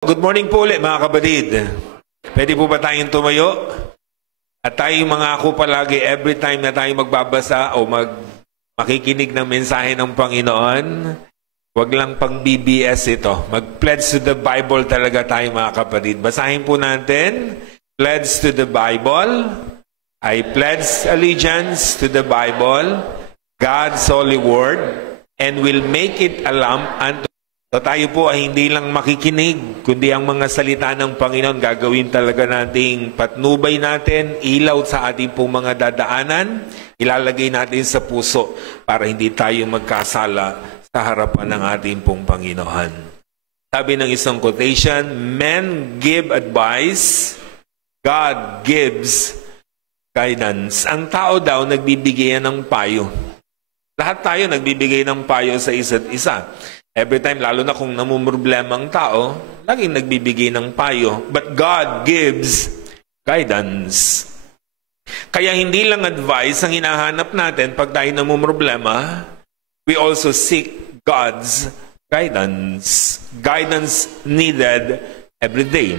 Good morning po ulit mga kapatid. Pwede po ba tayong tumayo? At tayong mangako palagi every time na tayo magbabasa o makikinig ng mensahe ng Panginoon, wag lang pang BBS ito. Mag-pledge to the Bible talaga tayo mga kapatid. Basahin po natin. Pledge to the Bible. I pledge allegiance to the Bible, God's holy word, and will make it a lamp unto. So tayo po ay hindi lang makikinig, kundi ang mga salita ng Panginoon gagawin talaga nating patnubay natin, ilaw sa ating pong mga dadaanan, ilalagay natin sa puso para hindi tayo magkasala sa harapan ng ating pong Panginoon. Sabi ng isang quotation, men give advice, God gives guidance. Ang tao daw nagbibigay ng payo. Lahat tayo nagbibigay ng payo sa isa't isa. Every time, lalo na kung namumroblema ang tao, laging nagbibigay ng payo. But God gives guidance. Kaya hindi lang advice ang hinahanap natin pag tayo namumroblema, we also seek God's guidance. Guidance needed every day.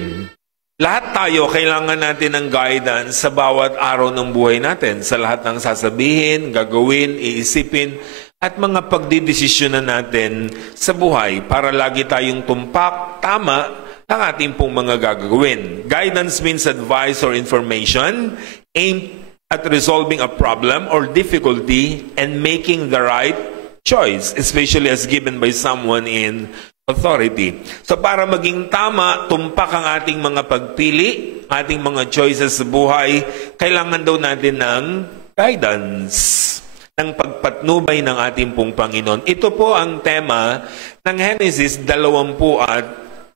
Lahat tayo kailangan natin ng guidance sa bawat araw ng buhay natin. Sa lahat ng sasabihin, gagawin, iisipin, at mga pagdidesisyonan natin sa buhay para lagi tayong tumpak, tama ang ating pong mga gagawin. Guidance means advice or information aimed at resolving a problem or difficulty and making the right choice, especially as given by someone in authority. So para maging tama, tumpak ang ating mga pagpili, ating mga choices sa buhay, kailangan daw natin ng guidance, ng pagpatnubay ng ating pong Panginoon. Ito po ang tema ng Genesis 24,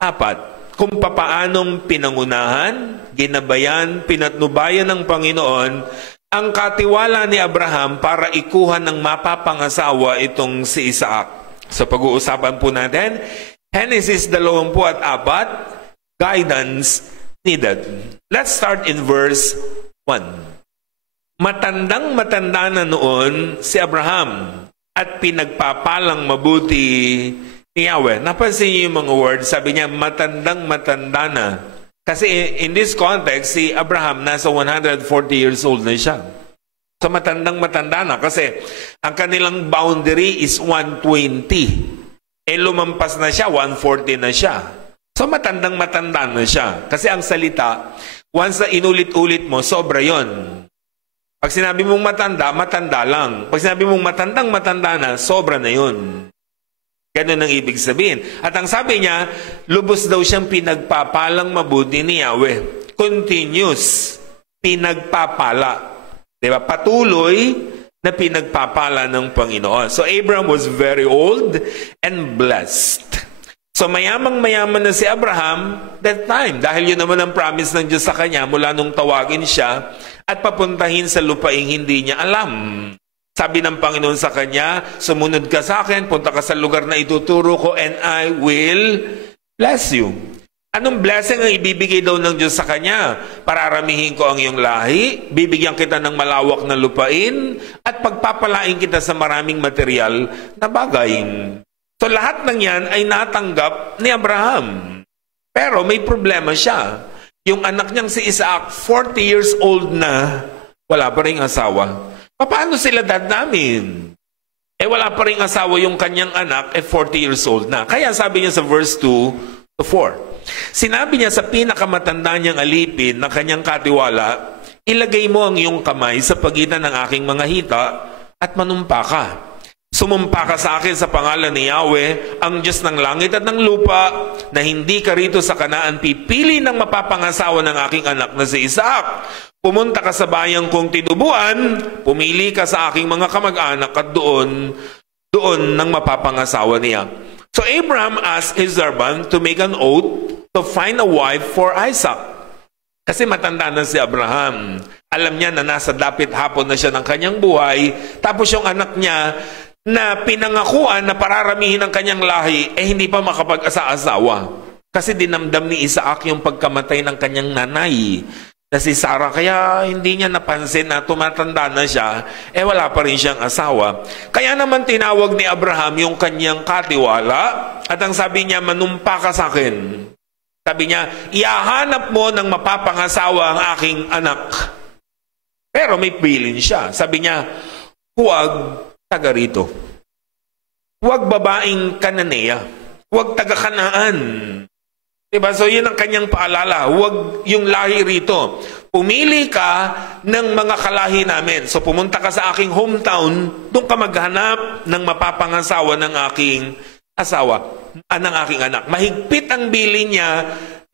kung papaanong pinangunahan, ginabayan, pinatnubayan ng Panginoon ang katiwala ni Abraham para ikuha ng mapapangasawa itong si Isaac. So pag-uusapan po natin, Genesis 24, guidance needed. Let's start in verse 1. Matandang-matanda na noon si Abraham at pinagpapalang mabuti ni Yahweh. Napansin niyo yung mga words, sabi niya matandang-matanda na. Kasi in this context, si Abraham nasa 140 years old na siya. So matandang-matanda na kasi ang kanilang boundary is 120. Lumampas na siya, 140 na siya. So matandang-matanda na siya. Kasi ang salita, once na inulit-ulit mo, sobra yon. Pag sinabi mong matanda, matanda lang. Pag sinabi mong matandang-matanda na, sobra na yun. Ganun ang ibig sabihin. At ang sabi niya, lubos daw siyang pinagpapalang mabuti ni Yahweh. Continuous. Pinagpapala. Diba? Patuloy na pinagpapala ng Panginoon. So Abraham was very old and blessed. So mayamang-mayaman na si Abraham that time. Dahil yun naman ang promise ng Diyos sa kanya mula nung tawagin siya at papuntahin sa lupaing hindi niya alam. Sabi ng Panginoon sa kanya, sumunod ka sa akin, punta ka sa lugar na ituturo ko, and I will bless you. Anong blessing ang ibibigay daw ng Diyos sa kanya? Pararamihin ko ang iyong lahi, bibigyan kita ng malawak na lupain, at pagpapalain kita sa maraming material na bagay. So lahat ng yan ay natanggap ni Abraham. Pero may problema siya. Yung anak niyang si Isaac, 40 years old na, wala pa ring asawa. Paano sila dadnamin? Wala pa ring asawa yung kanyang anak, 40 years old na. Kaya sabi niya sa verse 2 to 4, sinabi niya sa pinakamatanda niyang alipin na kanyang katiwala, ilagay mo ang iyong kamay sa pagitan ng aking mga hita at manumpa ka. Sumumpa ka sa akin sa pangalan ni Yahweh, ang Diyos ng langit at ng lupa, na hindi ka rito sa Kanaan pipili ng mapapangasawa ng aking anak na si Isaac. Pumunta ka sa bayang kong tinubuan, pumili ka sa aking mga kamag-anak at doon ng mapapangasawa niya. So Abraham asked his servant to make an oath to find a wife for Isaac. Kasi matanda na si Abraham. Alam niya na nasa dapit hapon na siya ng kanyang buhay, tapos yung anak niya na pinangakuan na pararamihin ang kanyang lahi, hindi pa makapag-asa-asawa. Kasi dinamdam ni Isaac yung pagkamatay ng kanyang nanay na si Sarah. Kaya hindi niya napansin na tumatanda na siya, wala pa rin siyang asawa. Kaya naman tinawag ni Abraham yung kanyang katiwala, at ang sabi niya, manumpa ka sa akin. Sabi niya, ihahanap mo ng mapapangasawa ang aking anak. Pero may bilin siya. Sabi niya, huwag taga rito. Huwag babaeng Kananea. Huwag taga Kanaan. Diba? So yun ang kanyang paalala. Huwag yung lahi rito. Pumili ka ng mga kalahi namin. So pumunta ka sa aking hometown, doon ka maghanap ng mapapangasawa ng aking asawa, ng aking anak. Mahigpit ang bilin niya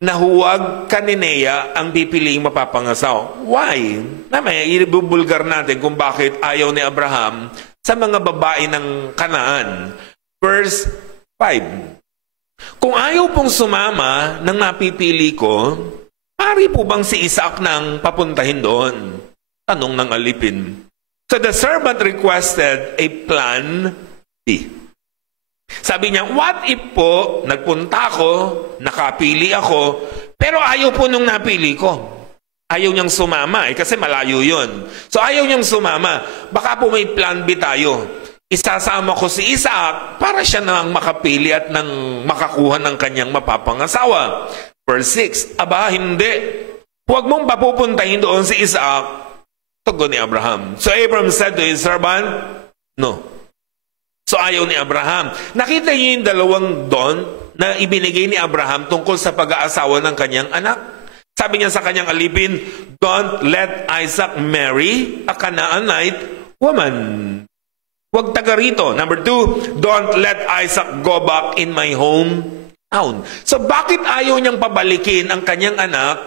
na huwag Kananea ang pipiliing mapapangasawa. Why? Namaya, ibubulgar natin kung bakit ayaw ni Abraham sa mga babae ng Kanaan. Verse 5. Kung ayaw pong sumama ng napipili ko, pari po bang si Isaac nang papuntahin doon? Tanong ng alipin. So the servant requested a plan B. Sabi niya, what if po, nagpunta ako, nakapili ako, pero ayaw po nung napili ko. Ayaw niyang sumama, kasi malayo yun. So ayaw niyang sumama. Baka po may plan B tayo. Isasama ko si Isaac para siya nang makapili at nang makakuha ng kanyang mapapangasawa. Verse 6, aba, hindi. Huwag mong papupuntahin doon si Isaac. Tugon ni Abraham. So Abraham said to his servant, no. So ayaw ni Abraham. Nakita niyo yung dalawang don na ibinigay ni Abraham tungkol sa pag-aasawa ng kanyang anak. Sabi niya sa kanyang alipin, don't let Isaac marry a Canaanite woman. Huwag taga rito. Number 2, don't let Isaac go back in my hometown. So bakit ayaw niyang pabalikin ang kanyang anak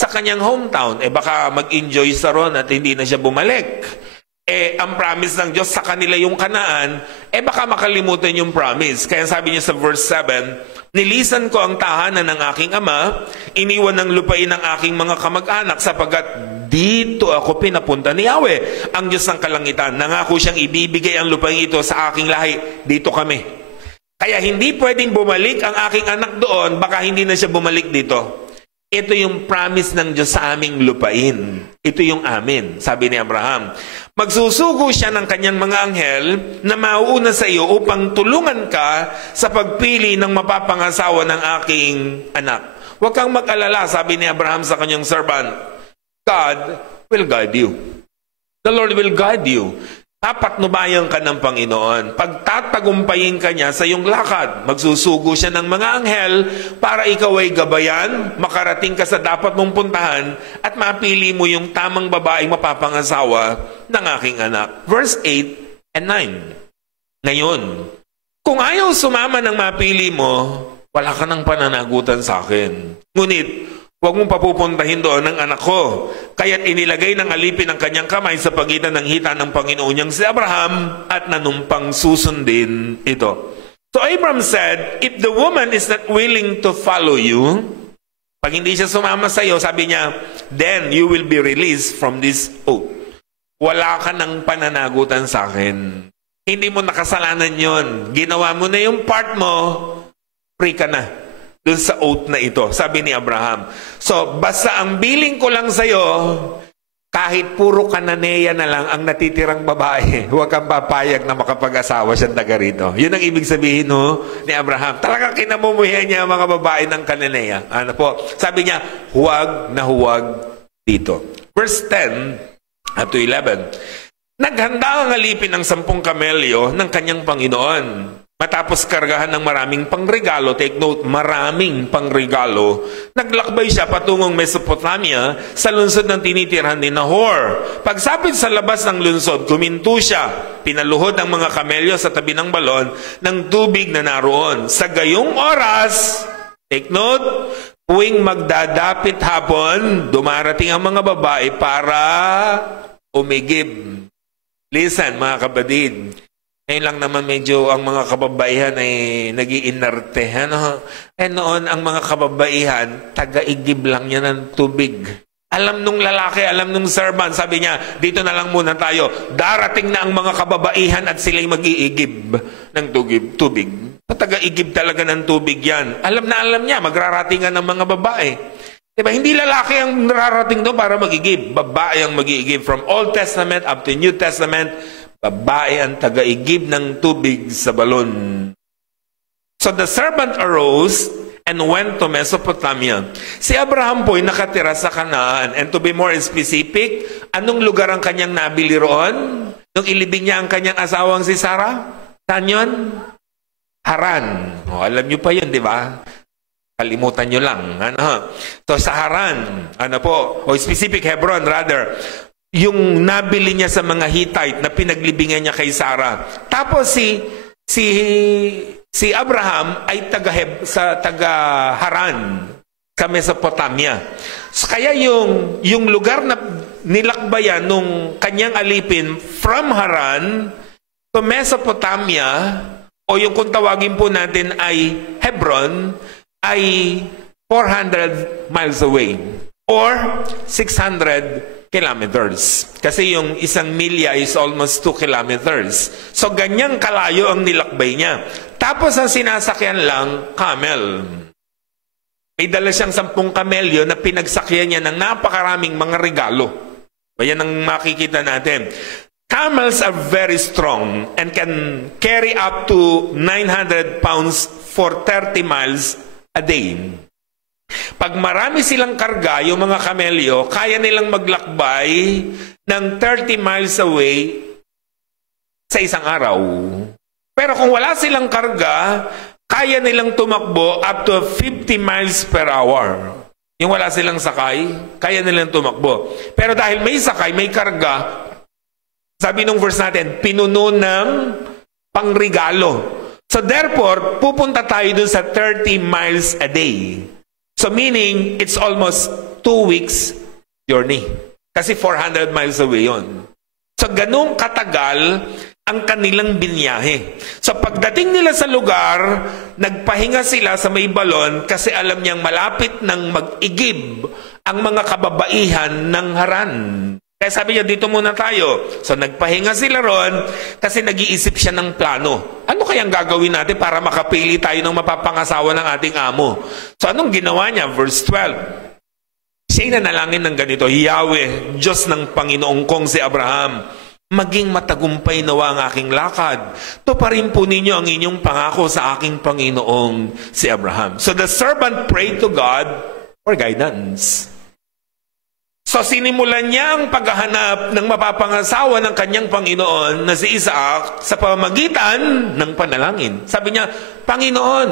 sa kanyang hometown? Baka mag-enjoy sa ron at hindi na siya bumalik. Ang promise ng Diyos sa kanila yung Kanaan, baka makalimutan yung promise. Kaya sabi niya sa verse 7, nilisan ko ang tahanan ng aking ama, iniwan ng lupain ng aking mga kamag-anak sapagkat dito ako pinapunta ni Yahweh, ang Diyos ng kalangitan. Nangako siyang ibibigay ang lupain ito sa aking lahi. Dito kami. Kaya hindi pwedeng bumalik ang aking anak doon, baka hindi na siya bumalik dito. Ito yung promise ng Diyos sa aming lupain. Ito yung amin, sabi ni Abraham. Magsusugo siya ng kanyang mga anghel na mauuna sa iyo upang tulungan ka sa pagpili ng mapapangasawa ng aking anak. Huwag kang mag-alala, sabi ni Abraham sa kanyang servant. God will guide you. The Lord will guide you. Papatnubayan ka ng Panginoon. Pagtatagumpayin ka niya sa iyong lakad, magsusugo siya ng mga anghel para ikaw ay gabayan, makarating ka sa dapat mong puntahan, at mapili mo yung tamang babaeng mapapangasawa ng aking anak. Verse 8 and 9. Ngayon, kung ayaw sumama ng mapili mo, wala ka ng pananagutan sa akin. Ngunit, huwag mong papupuntahin doon ang anak ko. Kaya't inilagay ng alipin ang kanyang kamay sa pagitan ng hita ng Panginoon niyang si Abraham at nanumpang susundin ito. So Abraham said, if the woman is not willing to follow you, pag hindi siya sumama sa iyo, sabi niya, then you will be released from this oath. Wala ka ng pananagutan sa akin. Hindi mo nakasalanan yon. Ginawa mo na yung part mo, free ka na. Doon sa oath na ito, sabi ni Abraham. So, basta ang billing ko lang sa'yo, kahit puro Kananea na lang ang natitirang babae, huwag kang papayag na makapag-asawa siyang taga rito. Yun ang ibig sabihin ni Abraham. Talagang kinamumuhian niya ang mga babae ng Kananea. Ano po? Sabi niya, huwag na huwag dito. Verse 10 up to 11. Naghanda ang alipin ng 10 kamelyo ng kanyang Panginoon. Matapos kargahan ng maraming pangregalo, take note, maraming pangregalo, naglakbay siya patungong Mesopotamia sa lungsod ng tinitirhan ni Nahor. Pagsapit sa labas ng lungsod, kuminto siya. Pinaluhod ang mga kamelyo sa tabi ng balon ng tubig na naroon. Sa gayong oras, take note, tuwing magdadapit hapon, dumarating ang mga babae para umigib. Listen, mga kapatid, ngayon lang naman medyo ang mga kababaihan ay nag-iinarte. Noon ang mga kababaihan, taga-igib lang niya ng tubig. Alam nung lalaki, alam nung servant, sabi niya, dito na lang muna tayo. Darating na ang mga kababaihan at sila'y mag-iigib ng tubig. Taga-igib talaga ng tubig yan. Alam na alam niya, magraratingan ng mga babae. Diba? Hindi lalaki ang nararating doon para mag-igib. Babae ang mag-iigib. From Old Testament up to New Testament, babae ang taga-igib ng tubig sa balon. So the servant arose and went to Mesopotamia. Si Abraham po ay nakatira sa Canaan. And to be more specific, anong lugar ang kanyang nabili roon? Nung ilibing niya ang kanyang asawang si Sarah? Saan yun? Haran. O, alam niyo pa yun, di ba? Kalimutan niyo lang. Ano? So sa Haran, o specific Hebron rather, yung nabili niya sa mga Hittite na pinaglibingan niya kay Sarah. Tapos si Abraham ay taga Haran sa Mesopotamia. So, kaya yung lugar na nilakbayan nung kanyang alipin from Haran to Mesopotamia, o yung kung tawagin po natin ay Hebron, ay 400 miles away or 600 kilometers. Kasi yung isang milya is almost 2 kilometers. So, ganyang kalayo ang nilakbay niya. Tapos, ang sinasakyan lang, camel. May dala siyang 10 kamelyo na pinagsakyan niya ng napakaraming mga regalo. Yan ang makikita natin. Camels are very strong and can carry up to 900 pounds for 30 miles a day. Pag marami silang karga, yung mga kamelyo, kaya nilang maglakbay ng 30 miles away sa isang araw. Pero kung wala silang karga, kaya nilang tumakbo up to 50 miles per hour. Yung wala silang sakay, kaya nilang tumakbo. Pero dahil may sakay, may karga, sabi nung verse natin, pinuno ng pangregalo. So therefore, pupunta tayo dun sa 30 miles a day. So meaning, it's almost 2 weeks journey. Kasi 400 miles away yun. So ganung katagal ang kanilang binyahe. So pagdating nila sa lugar, nagpahinga sila sa may balon kasi alam niyang malapit nang mag-igib ang mga kababaihan ng Haran. Kaya sabi niya, dito muna tayo. So nagpahinga sila ron kasi nag-iisip siya ng plano. Ano kayang gagawin natin para makapili tayo ng mapapangasawa ng ating amo? So anong ginawa niya? Verse 12. Siya'y nanalangin ng ganito, Yahweh, Diyos ng Panginoong kong si Abraham, maging matagumpay nawa ang aking lakad. Tuparin po ninyo ang inyong pangako sa aking Panginoong si Abraham. So the servant prayed to God for guidance. So sinimulan niya ang paghahanap ng mapapangasawa ng kanyang Panginoon na si Isaac sa pamamagitan ng panalangin. Sabi niya, Panginoon,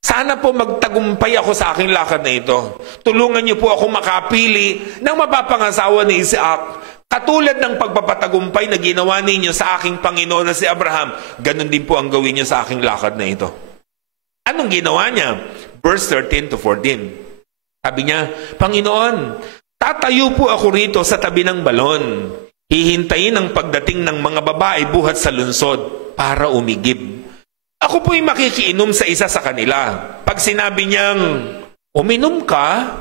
sana po magtagumpay ako sa aking lakad na ito. Tulungan niyo po ako makapili ng mapapangasawa ni Isaac. Katulad ng pagpapatagumpay na ginawa ninyo sa aking Panginoon na si Abraham, ganun din po ang gawin niyo sa aking lakad na ito. Anong ginawa niya? Verse 13 to 14. Sabi niya, Panginoon, tatayo po ako rito sa tabi ng balon. Hihintayin ang pagdating ng mga babae buhat sa lunsod para umigib. Ako po'y makikiinom sa isa sa kanila. Pag sinabi niyang, uminom ka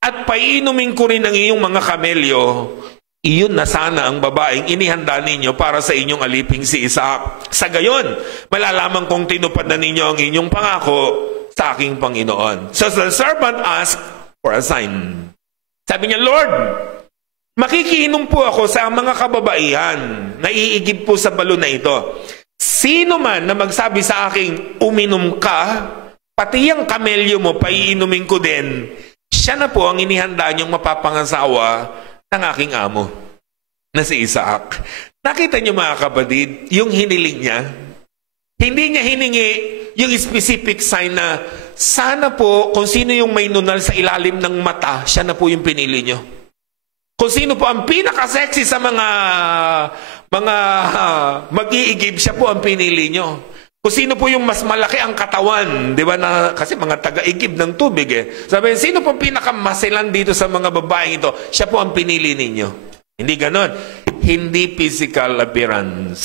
at paiinumin ko rin ang iyong mga kamelyo, iyon na sana ang babaeng inihanda ninyo para sa inyong aliping si Isaac. Sa gayon, malalaman kong tinupad na ninyo ang inyong pangako sa aking Panginoon. So the servant asked for a sign. Sabi niya, Lord, makikiinom po ako sa mga kababaihan na iigib po sa balon na ito. Sino man na magsabi sa aking, uminom ka, pati ang kamelyo mo, paiinumin ko din, siya na po ang inihanda niyong mapapangasawa ng aking amo, na si Isaac. Nakita niyo mga kapatid, yung hiniling niya, hindi niya hiningi yung specific sign na sana po kung sino yung may nunal sa ilalim ng mata, siya na po yung pinili niyo. Kung sino po ang pinaka-sexy sa mga mag-iigib, siya po ang pinili niyo. Kung sino po yung mas malaki ang katawan, di ba, na kasi mga taga-igib ng tubig eh. Sabi, sino po pinakamasilan dito sa mga babaeng ito? Siya po ang pinili ninyo. Hindi ganon. Hindi physical appearance.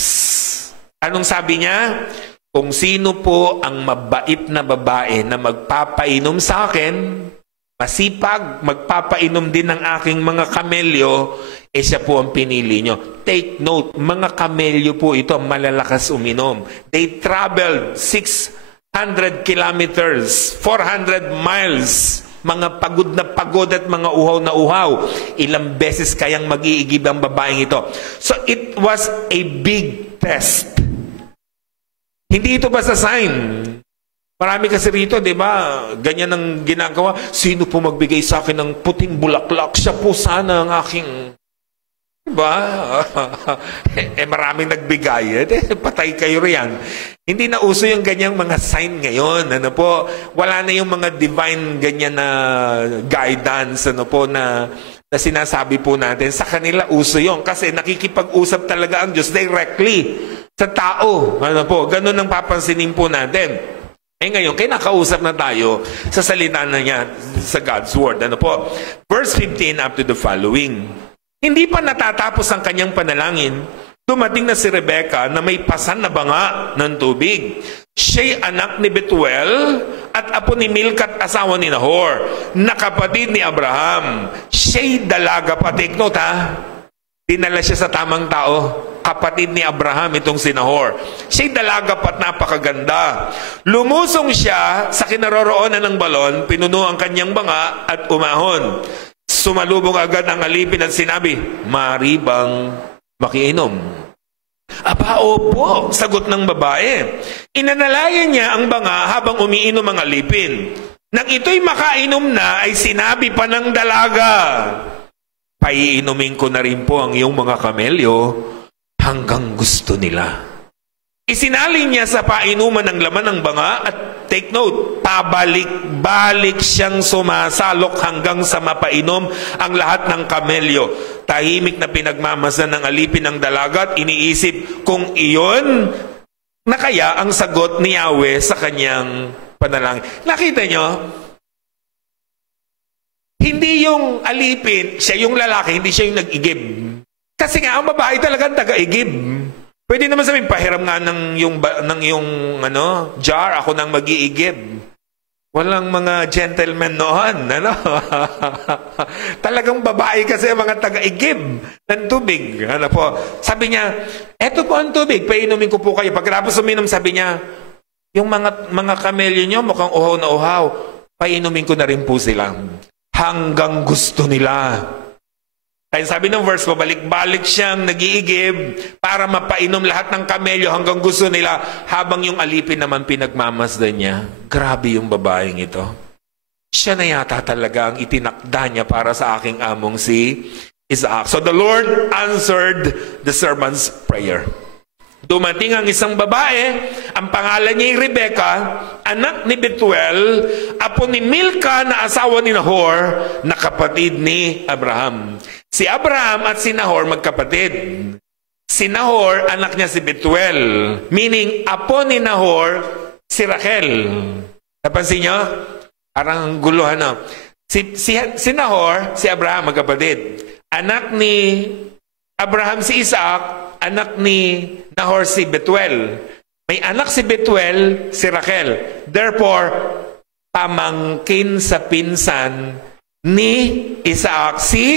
Anong sabi niya? Kung sino po ang mabait na babae na magpapainom sa akin, masipag, magpapainom din ng aking mga kamelyo, siya po ang pinili nyo. Take note, mga kamelyo po ito, malalakas uminom. They traveled 600 kilometers, 400 miles, mga pagod na pagod at mga uhaw na uhaw. Ilang beses kayang mag-iigib ang babaeng ito. So it was a big test. Hindi ito basta sign. Marami kasi rito, di ba? Ganyan ang ginagawa. Sino po magbigay sa akin ng puting bulaklak? Siya po sana ang aking... Diba? Maraming nagbigay. Patay kayo riyan. Hindi na uso yung ganyang mga sign ngayon. Ano po? Wala na yung mga divine ganyan na guidance na sinasabi po natin. Sa kanila uso yung kasi nakikipag-usap talaga ang Diyos directly sa tao. Ano po? Ganun ang papansinin po natin. Ngayon, kinakausap na tayo sa salita na niya sa God's Word. Ano po? Verse 15 up to the following. Hindi pa natatapos ang kanyang panalangin, dumating na si Rebecca na may pasan na banga ng tubig. Siya'y anak ni Betuel at apo ni Milcat asawa ni Nahor, na kapatid ni Abraham. Siya'y dalaga pa. Take note ha. Dinala siya sa tamang tao. Kapatid ni Abraham itong si Nahor. Siya'y dalaga pa't napakaganda. Lumusong siya sa kinaroroonan ng balon, pinuno ang kanyang banga at umahon. Sumalubong agad ang alipin at sinabi, "Maaari bang makiinom?" "Aba, opo," sagot ng babae. Inanalayan niya ang banga habang umiinom ang alipin. Nang ito'y makainom na, ay sinabi pa ng dalaga, "Paiinumin ko na rin po ang iyong mga kamelyo hanggang gusto nila." Isinalin niya sa painuman ng laman ng banga at take note, pabalik-balik siyang sumasalok hanggang sa mapainom ang lahat ng kamelyo. Tahimik na pinagmamasan ng alipin ng dalaga at iniisip kung iyon na kaya ang sagot ni Yahweh sa kanyang panalangin. Nakita nyo? Hindi yung alipin, siya yung lalaki, hindi siya yung nag-igib. Kasi nga, ang babae talagang taga-igib. Pwede naman sabihin, pahiram nga ng yung jar, ako nang mag-iigib. Walang mga gentlemen noon, Talagang babae kasi mga taga-igib ng tubig. Sabi niya, eto po ang tubig, painumin ko po kayo. Pagkatapos uminom, sabi niya, yung mga kamelyo nyo mukhang uhaw na uhaw, painumin ko na rin po sila. Hanggang gusto nila. Kaya sabi ng verse, pabalik-balik siyang nag-iigib para mapainom lahat ng kamelyo hanggang gusto nila, habang yung alipin naman pinagmamasdan niya. Grabe yung babaeng ito. Siya na yata talaga ang itinakda niya para sa aking among si Isaac. So the Lord answered the servant's prayer. Dumating ang isang babae, ang pangalan niya ay Rebecca, anak ni Betuel, apo ni Milca na asawa ni Nahor, na kapatid ni Abraham. Si Abraham at si Nahor magkapatid. Si Nahor, anak niya si Betuel, meaning apo ni Nahor, si Rachel. Napansin niyo? Parang guluhan na. Si Nahor, si Abraham magkapatid. Anak ni Abraham si Isaac, anak ni Nahor si Betuel. May anak si Betuel, si Rachel. Therefore, pamangkin sa pinsan ni Isaac si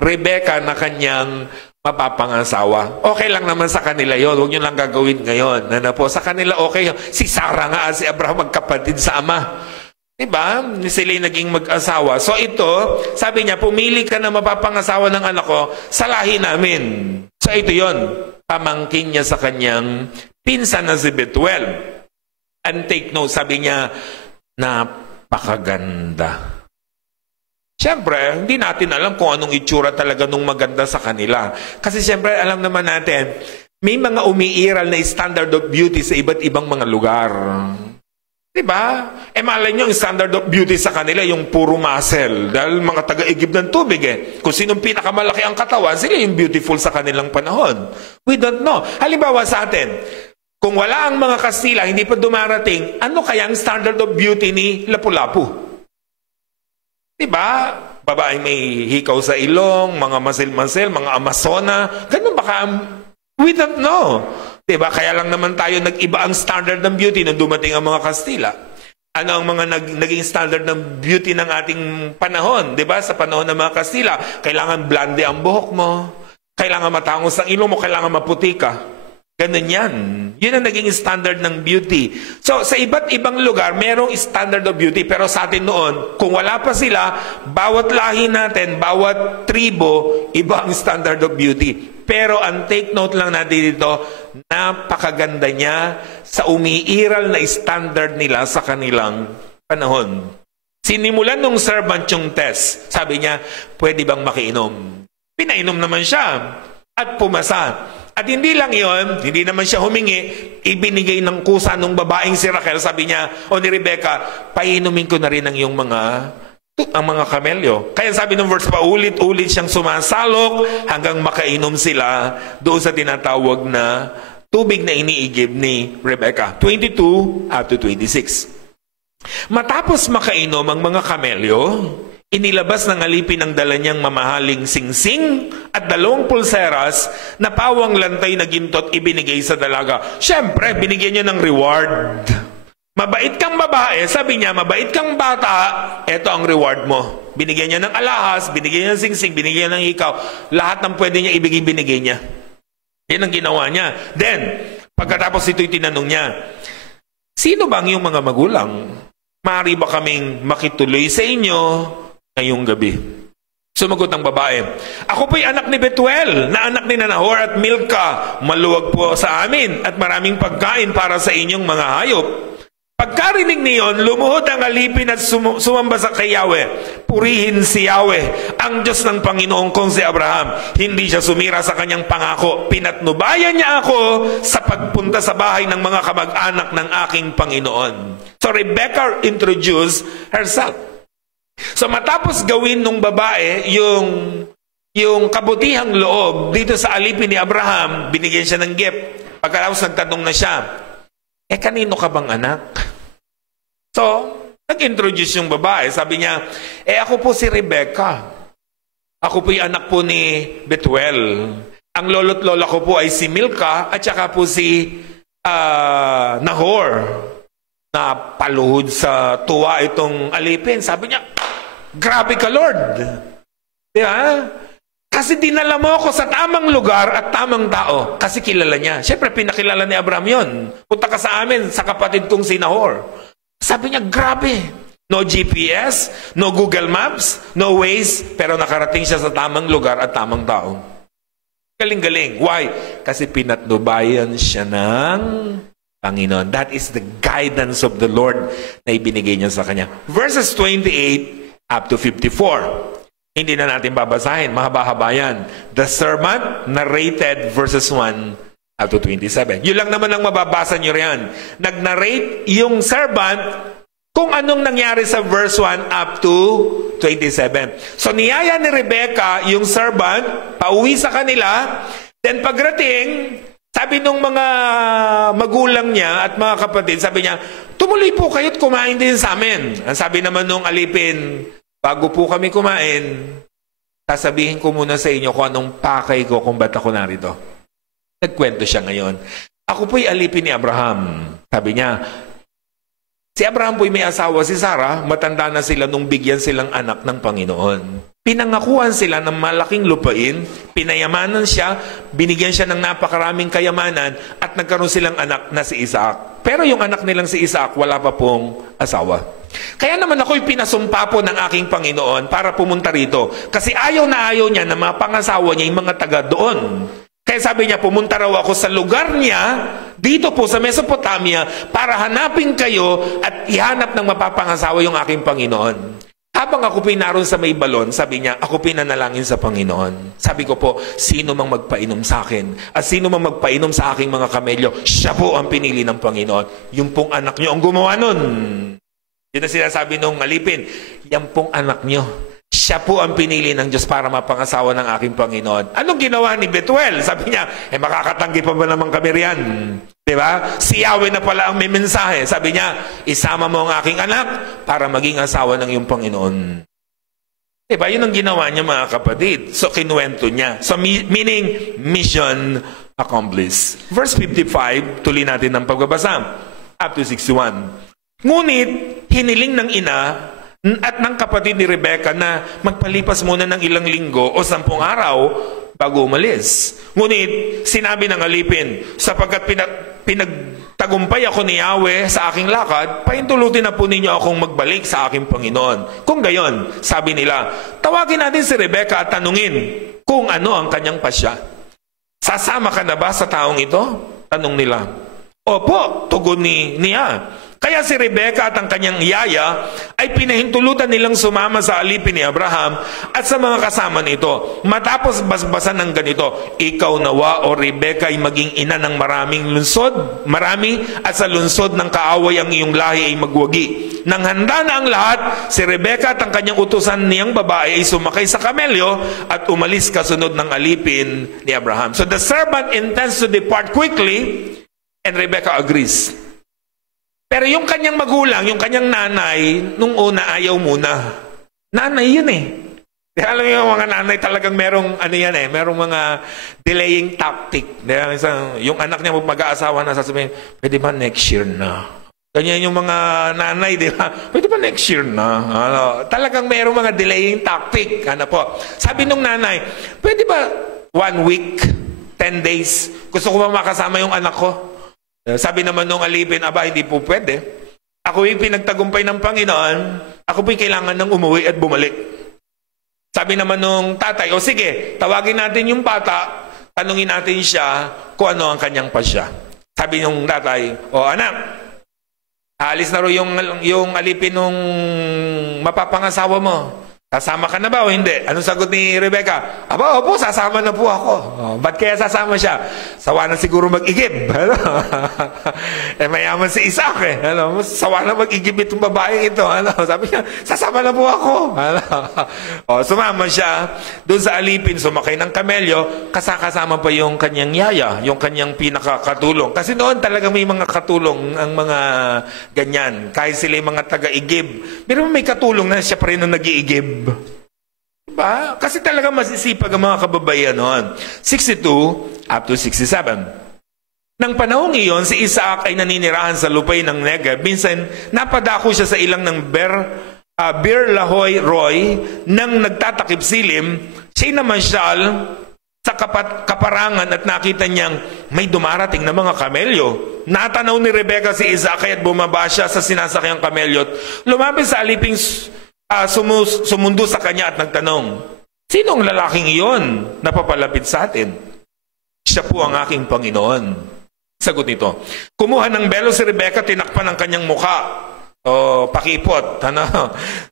Rebecca na kanyang mapapangasawa. Okay lang naman sa kanila yon. Huwag nyo lang gagawin ngayon. Sa kanila okay. Si Sarah nga at si Abraham magkapatid sa ama. Diba? Sila naging mag-asawa. So ito, sabi niya, pumili ka na mapapangasawa ng anak ko sa lahi namin. So ito yon, pamangkin niya sa kanyang pinsan na si Betuel. And take note, sabi niya, napakaganda. Siyempre, hindi natin alam kung anong itsura talaga nung maganda sa kanila. Kasi siyempre, alam naman natin, may mga umiiral na standard of beauty sa iba't ibang mga lugar. Diba? Malay nyo, yung standard of beauty sa kanila, yung puro muscle. Dahil mga taga-igib ng tubig Kung sinong pinakamalaki ang katawan, sila yung beautiful sa kanilang panahon. We don't know. Halimbawa sa atin, kung wala ang mga Kastila, hindi pa dumarating, ano kaya ang standard of beauty ni Lapu-Lapu? Diba? Babae may hikaw sa ilong, mga masil-masil, mga Amazona. Ganun baka, we don't know. Diba? Kaya lang naman tayo nag-iba ang standard ng beauty nung dumating ang mga Kastila. Ano ang mga naging standard ng beauty ng ating panahon? Diba? Sa panahon ng mga Kastila, kailangan blonde ang buhok mo, kailangan matangos ang ilong mo, kailangan maputi ka. Ganun yan. Yun ang naging standard ng beauty. So, sa iba't ibang lugar, merong standard of beauty. Pero sa atin noon, kung wala pa sila, bawat lahi natin, bawat tribo, iba ang standard of beauty. Pero ang take note lang natin dito, napakaganda niya sa umiiral na standard nila sa kanilang panahon. Sinimulan nung servant yung test. Sabi niya, pwede bang makiinom? Pinainom naman siya at pumasa. At hindi lang yon, hindi naman siya humingi, ibinigay ng kusa ng babaeng si Raquel. Sabi niya, o ni Rebecca, painumin ko na rin ang iyong ang mga kamelyo. Kaya sabi ng verse, paulit-ulit siyang sumasalok hanggang makainom sila doon sa tinatawag na tubig na iniigib ni Rebecca. 22 up to 26. Matapos makainom ang mga kamelyo, inilabas ng alipin ang dala niyang mamahaling singsing at 2 pulseras na pawang lantay na gintot ibinigay sa dalaga. Siyempre, binigyan niya ng reward. Mabait kang babae, sabi niya, mabait kang bata, eto ang reward mo. Binigyan niya ng alahas, binigyan niya ng singsing, binigyan niya ng hikaw. Lahat ng pwede niya ibigay, binigay niya. Yan ang ginawa niya. Then, pagkatapos ito'y tinanong niya, sino bang yung mga magulang? Maaari ba kaming makituloy sa inyo ngayong gabi? Sumagot ang babae, ako po'y anak ni Betuel, na anak ni Nahor at Milka. Maluwag po sa amin at maraming pagkain para sa inyong mga hayop. Pagkarinig niyon, lumuhod ang alipin at sumamba sa kay Yahweh. Purihin si Yahweh, ang Diyos ng Panginoon kong si Abraham. Hindi siya sumira sa kanyang pangako. Pinatnubayan niya ako sa pagpunta sa bahay ng mga kamag-anak ng aking Panginoon. So Rebecca introduced herself. So matapos gawin ng babae yung kabutihang loob dito sa alipin ni Abraham, binigyan siya ng gift. Pagkatapos nagtanong na siya, kanino ka bang anak? So, nag-introduce yung babae. Sabi niya, ako po si Rebecca. Ako po yung anak po ni Betuel. Ang lolo't lola ko po ay si Milka at saka po si Nahor. Napaluhod sa tuwa itong alipin. Sabi niya, grabe ka, Lord. Diba? Kasi dinala mo ako sa tamang lugar at tamang tao. Kasi kilala niya. Siyempre, pinakilala ni Abraham yon. Punta ka sa amin, sa kapatid kong si Nahor. Sabi niya, grabe. No GPS, no Google Maps, no Waze, pero nakarating siya sa tamang lugar at tamang tao. Galing-galing. Why? Kasi pinatnubayan siya ng Panginoon. That is the guidance of the Lord na ibinigay niya sa kanya. Verses 28 up to 54. Hindi na natin babasahin. Mahaba-haba yan. The servant narrated verses 1 up to 27. Yun lang naman ang mababasa nyo riyan. Nag-narrate yung servant kung anong nangyari sa verse 1 up to 27. So niyaya ni Rebecca yung servant, pauwi sa kanila, then pagrating, sabi nung mga magulang niya at mga kapatid, sabi niya, tumuloy po kayo't kumain din sa amin. Ang sabi naman nung alipin, bago po kami kumain, sasabihin ko muna sa inyo kung anong pakay ko kung ba't ako narito. Nagkwento siya ngayon. Ako po'y alipin ni Abraham. Sabi niya, si Abraham po'y may asawa si Sarah, matanda na sila nung bigyan silang anak ng Panginoon. Pinangakuan sila ng malaking lupain, pinayamanan siya, binigyan siya ng napakaraming kayamanan, at nagkaroon silang anak na si Isaac. Pero yung anak nilang si Isaac, wala pa pong asawa. Kaya naman ako'y pinasumpa po ng aking Panginoon para pumunta rito. Kasi ayaw na ayaw niya na mapangasawa niya yung mga taga doon. Kaya sabi niya, pumunta raw ako sa lugar niya, dito po sa Mesopotamia, para hanapin kayo at ihanap ng mapapangasawa yung aking Panginoon. Habang ako pinaroon sa may balon, sabi niya, ako pinanalangin sa Panginoon. Sabi ko po, sino mang magpainom sa akin at sino mang magpainom sa aking mga kamelyo, siya po ang pinili ng Panginoon. Yung pong anak niyo ang gumawa nun. Yun ang sinasabi nung alipin, yan pong anak niyo. Siya po ang pinili ng Diyos para mapangasawa ng aking Panginoon. Anong ginawa ni Betuel? Sabi niya, makakatanggi pa ba naman kami riyan? Diba? Si Yahweh na pala ang may mensahe. Sabi niya, isama mo ang aking anak para maging asawa ng iyong Panginoon. Diba? Yun ang ginawa niya, mga kapatid. So, kinuwento niya. So, meaning, mission accomplished. Verse 55, tuloy natin ng pagbabasa. Up to 61. Ngunit, hiniling ng ina at ng kapatid ni Rebecca na magpalipas muna ng ilang linggo o 10 araw bago umalis. Ngunit sinabi ng alipin, sapagkat pinagtagumpay ako ni Yahweh sa aking lakad, pahintulutin na po ninyo akong magbalik sa aking Panginoon. Kung gayon, sabi nila, tawagin natin si Rebecca at tanungin kung ano ang kanyang pasya. Sasama ka na ba sa taong ito? Tanong nila. Opo, tugon niya. Kaya si Rebecca at ang kanyang yaya ay pinahintulutan nilang sumama sa alipin ni Abraham at sa mga kasama nito. Matapos basbasan ng ganito, ikaw nawa o Rebecca ay maging ina ng maraming lungsod, marami, at sa lungsod ng kaaway ang iyong lahi ay magwagi. Nang handa na ang lahat, si Rebecca at ang kanyang utusan niyang babae ay sumakay sa kamelyo at umalis kasunod ng alipin ni Abraham. So the servant intends to depart quickly and Rebecca agrees. Pero yung kanyang magulang, yung kanyang nanay, nung una ayaw muna. Nanay yun eh. Kaya alam yung mga nanay talagang merong ano yan eh, merong mga delaying tactic. Yung anak niya mag-aasawa na sasabihin, pwede ba next year na? Ganyan yung mga nanay, di ba? Pwede ba next year na? Ano, talagang merong mga delaying tactic. Ano po? Sabi nung nanay, pwede ba 1 week, 10 days? Gusto ko ba makasama yung anak ko? Sabi naman nung alipin, aba, hindi po pwede. Ako yung pinagtagumpay ng Panginoon, ako po'y kailangan ng umuwi at bumalik. Sabi naman nung tatay, o sige, tawagin natin yung bata, tanungin natin siya kung ano ang kanyang pasya. Sabi nung tatay, o anak, aalis na ro yung alipin nung mapapangasawa mo. Sasama ka na ba o hindi? Anong sagot ni Rebecca? Aba, opo, sasama na po ako. Ba't kaya sasama siya? Sawa na siguro mag-igib. Mayaman si Isaac eh. Sawa na mag-igib itong babaeng ito. Sabi niya, sasama na po ako. Sumama siya. Doon sa alipin, sumakay ng kamelyo, kasama pa yung kanyang yaya, yung kanyang pinakakatulong. Kasi noon talaga may mga katulong ang mga ganyan. Kahit sila yung mga taga-igib. Pero may katulong na siya pa rin na nag-iigib. Diba? Kasi talaga masisipag ang mga kababaihan noon. 62 up to 67. Nang panahong iyon, si Isaac ay naninirahan sa lupay ng Negev. Minsan, napadako siya sa ilang ng Bir Lahoy Roy nang nagtatakip silim. Siya'y namasyal sa kaparangan at nakita niyang may dumarating na mga kamelyo. Natanaw ni Rebecca si Isaac at bumaba siya sa sinasakyang kamelyo. Lumapit sa aliping sumundo sa kanya at nagtanong, sinong lalaking iyon na papalapit sa atin? Siya po ang aking Panginoon. Sagot nito, kumuha ng belo si Rebecca, tinakpan ang kanyang mukha. Pakipot.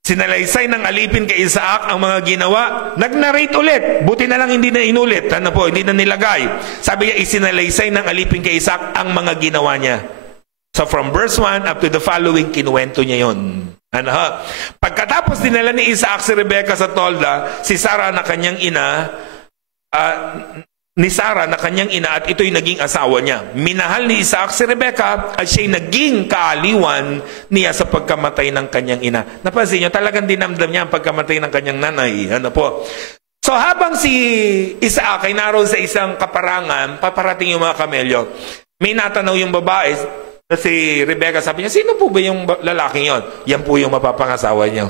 Sinalaysay ng alipin kay Isaac ang mga ginawa. Nag-narrate ulit. Buti na lang hindi na inulit. Hindi na nilagay. Sabi niya, isinalaysay ng alipin kay Isaac ang mga ginawa niya. So from verse 1 up to the following, kinuwento niya yon. Pagkatapos dinala ni Isaac si Rebecca sa tolda, si Sarah na kanyang ina, at ito'y naging asawa niya. Minahal ni Isaac si Rebecca at siya'y naging kaaliwan niya sa pagkamatay ng kanyang ina. Napansin niyo, talagang dinamdam niya ang pagkamatay ng kanyang nanay. So habang si Isaac ay naroon sa isang kaparangan, paparating yung mga kamelyo, may natanaw yung babae, si Rebecca, sabi niya, sino po ba yung lalaking yon? Yan po yung mapapangasawa niyo.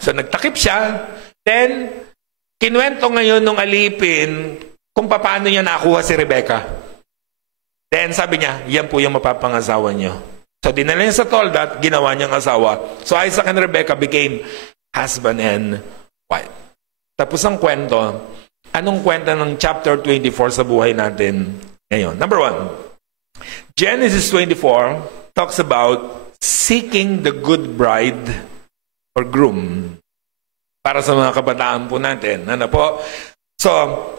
So nagtakip siya, then kinuwento ngayon nung alipin kung paano niya nakuha si Rebecca. Then sabi niya, yan po yung mapapangasawa niyo. So dinala niya sa tolda at ginawa niyang asawa. So Isaac and Rebecca became husband and wife. Tapos ang kwento, anong kwento ng chapter 24 sa buhay natin ngayon? Number 1, Genesis 24 talks about seeking the good bride or groom. Para sa mga kabataan po natin. So,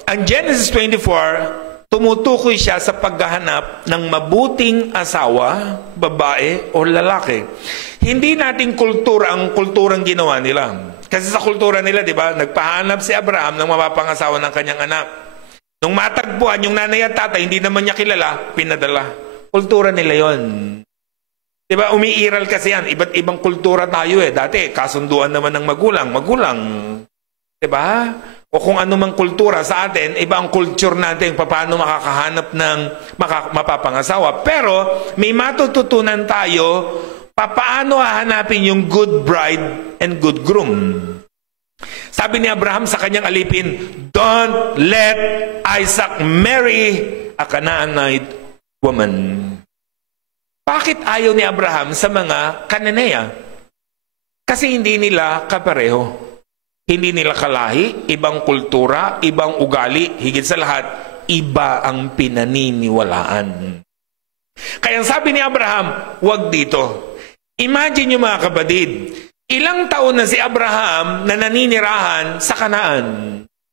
ang Genesis 24, tumutukoy siya sa paghahanap ng mabuting asawa, babae o lalaki. Hindi nating kultura ang kulturang ginawa nila. Kasi sa kultura nila, di ba, nagpahanap si Abraham ng mapapangasawa ng kanyang anak. Nung matagpuan, yung nanay at tatay, hindi naman niya kilala, pinadala. Kultura nila yon. Diba, umiiral kasi yan. Iba't ibang kultura tayo eh. Dati, kasunduan naman ng magulang. Diba? O kung ano mang kultura sa atin, iba ang culture natin, paano makakahanap ng mapapangasawa. Pero, may matututunan tayo, paano hahanapin yung good bride and good groom. Sabi ni Abraham sa kanyang alipin, don't let Isaac marry a Canaanite woman. Bakit ayaw ni Abraham sa mga Kananea? Kasi hindi nila kapareho. Hindi nila kalahi, ibang kultura, ibang ugali, higit sa lahat, iba ang pinaniniwalaan. Kaya sabi ni Abraham, wag dito. Imagine nyo mga kapatid, ilang taon na si Abraham na naninirahan sa Kanaan.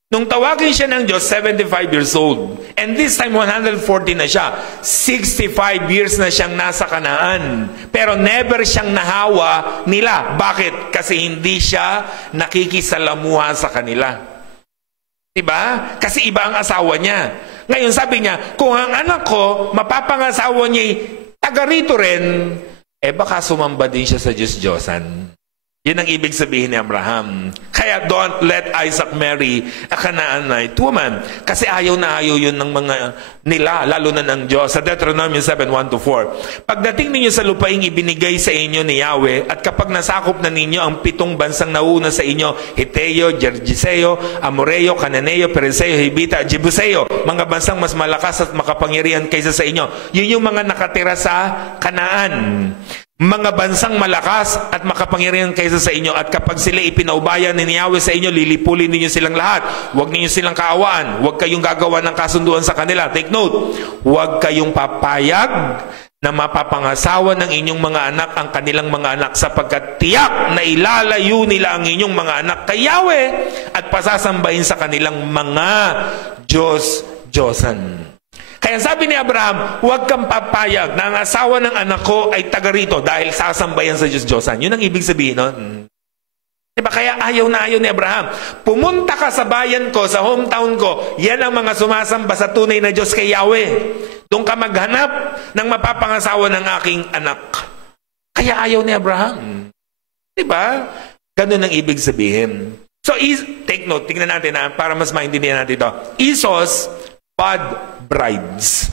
Nung tawagin siya ng Diyos, 75 years old. And this time, 140 na siya. 65 years na siyang nasa Kanaan. Pero never siyang nahawa nila. Bakit? Kasi hindi siya nakikisalamuha sa kanila. Diba? Kasi iba ang asawa niya. Ngayon sabi niya, kung ang anak ko, mapapangasawa niya, taga rito rin, baka sumamba din siya sa Diyos-Diyosan. Yun ang ibig sabihin ni Abraham. Kaya don't let Isaac marry a Canaanite woman. Kasi ayaw na ayaw yun ng mga nila, lalo na ng Diyos. Sa Deuteronomy 7:1-4. Pagdating ninyo sa lupaing ibinigay sa inyo ni Yahweh, at kapag nasakop na ninyo ang 7 bansang nauna sa inyo, Hiteo, Gergeseo, Amoreo, Cananeo, Pereseo, Hibita, Jebuseo, mga bansang mas malakas at makapangyarihan kaysa sa inyo. Yun yung mga nakatira sa Kanaan. Mga bansang malakas at makapangyarihan kaysa sa inyo, at kapag sila ipinaubayan ni Yahweh sa inyo, lilipulin ninyo silang lahat. Huwag ninyo silang kaawaan. Huwag kayong gagawa ng kasunduan sa kanila. Take note, huwag kayong papayag na mapapangasawa ng inyong mga anak ang kanilang mga anak, sapagkat tiyak na ilalayo nila ang inyong mga anak kay Yahweh at pasasambahin sa kanilang mga Diyos-Diyosan. Kaya sabi ni Abraham, huwag kang papayag na ang asawa ng anak ko ay taga rito dahil sasambayan sa Diyos-Diyosan. Yun ang ibig sabihin nun. Diba? Kaya ayaw na ayaw ni Abraham. Pumunta ka sa bayan ko, sa hometown ko, yan ang mga sumasamba sa tunay na Diyos kay Yahweh. Doon ka maghanap ng mapapangasawa ng aking anak. Kaya ayaw ni Abraham. Diba? Ganun ang ibig sabihin. So, take note, tingnan natin para mas maintindihan natin ito. Esau's bad brides.